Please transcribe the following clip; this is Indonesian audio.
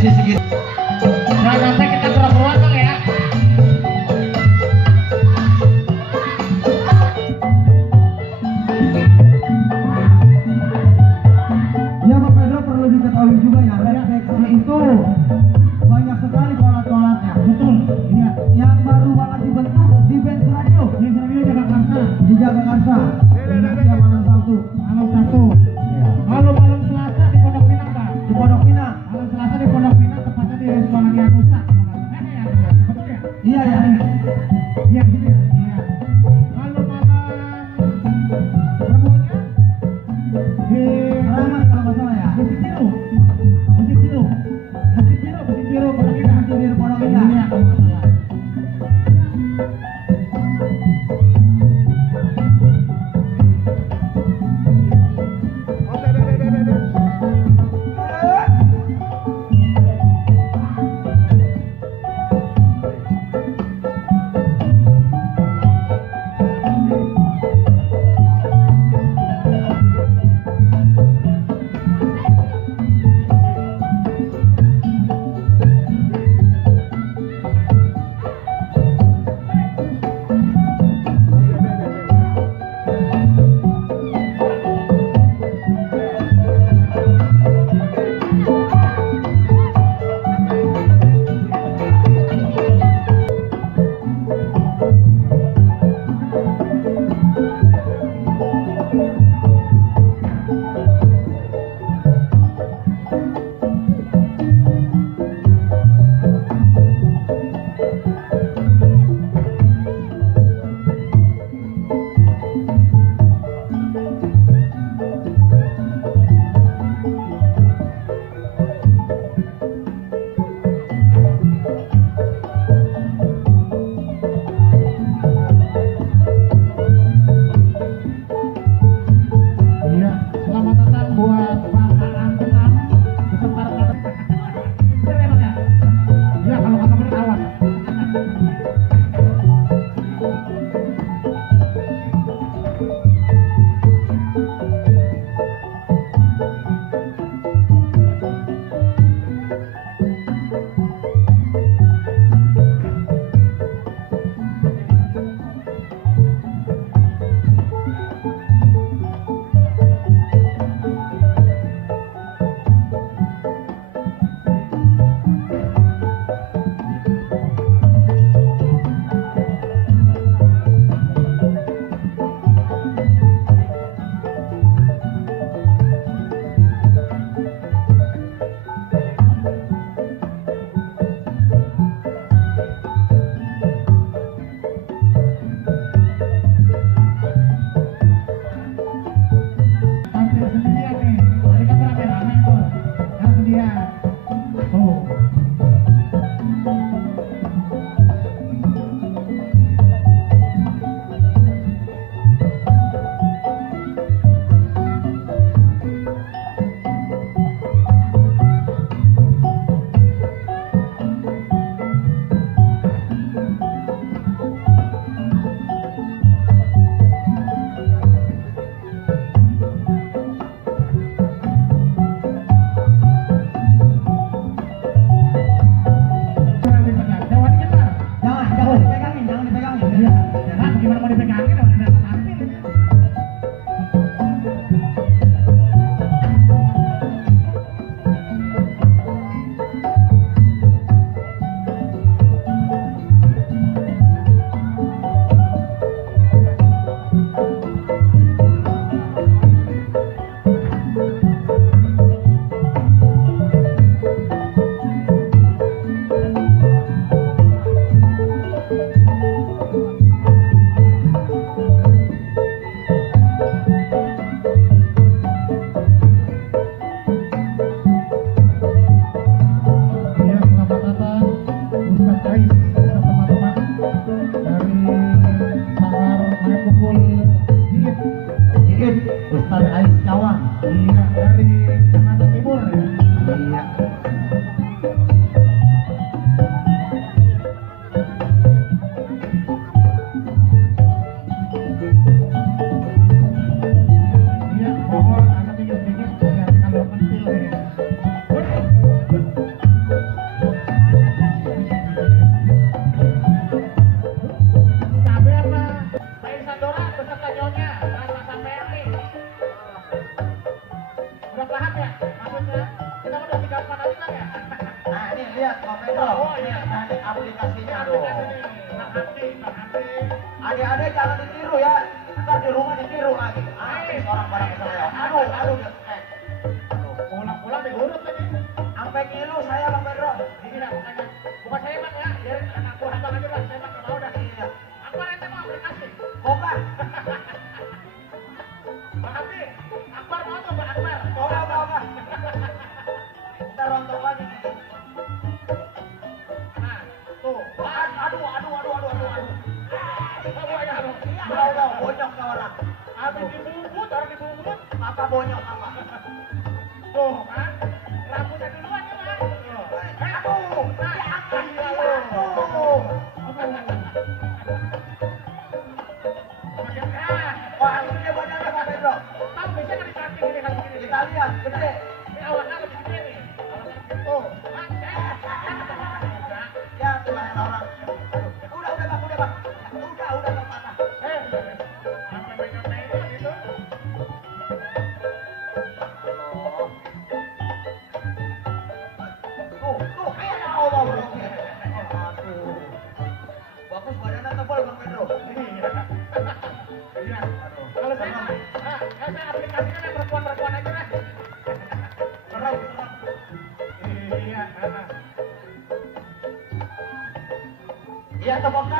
sesi segitu. Nah, nanti kita gerak-gerak Kang ya. Ya Pak Pedro, perlu diketahui juga ya, Redneck itu banyak sekali tolat-tolatnya. Betul. Iya. Yang baru banget dibentuk di Benz Radio Di radio Jakarta. di Jakarta. Ya malam Sabtu. Malam Sabtu. Iya. Kalau malam Selasa di Pondok Pinang Kang. Di Pondok Pinang. Malam Selasa di Pondok Pinang, tepatnya di Restoran Nusa. Betul ya? Iya ya. Iya gitu ya. Iya. Kalau malam Rabunya di Selamat kalau nggak salah ya. Bukit Biru. Bukit Biru. Bukit Biru, Bukit Biru, Pondok Pinang. Di Pondok Pinang. Iya, kalau nggak salah. istirahat ya, maksudnya kita udah 3 empat aja kan ya. Nah ini lihat Bang Pedro, Oh, iya. nah ini aplikasinya tuh. Bang Handi. Adik-adik jangan ditiru ya, ntar di rumah ditiru lagi. Habis orang pada keseleo. Aduh, aduh, Pulang-pulang diurut lagi. sampai ngilu saya Bang Pedro. Iya, makanya. Bukan saya bang ya, biarin anak buah abang aja lah, saya bang nggak mau dah. Iya. Akbar ente mau aplikasi. Boga, Bang Handi, Akbar mau tuh Bang Akbar. boga. Ntar rontok lagi. Nah, tuh. Aduh. Udah, bonyok ke orang. Habis dibungkut, orang dibungkut. Apa bonyok apa? Tuh kan, rambutnya duluan ya bang. Aduh, Nah, diangkat iya dia. loh. Aduh. Makin keras. Wah, ini badannya Bang Pedro. Tahu biasanya kan dikanting ini kan begini. Kita lihat, gede. Ini awalnya lebih gede nih. Awalnya gitu. Tuh. Ya, tuh leher orang. Aduh, udah Bang, udah Bang. Udah Bang patah. Sampai megang-megang gitu. Tuh, Allah. Aduh. Bagus badannya tebal Bang Pedro. Iya. Kalau saya mah, saya aplikasikan yang perempuan-perempuan aja lah. Serem. Iya. Iya, tepuk tangan.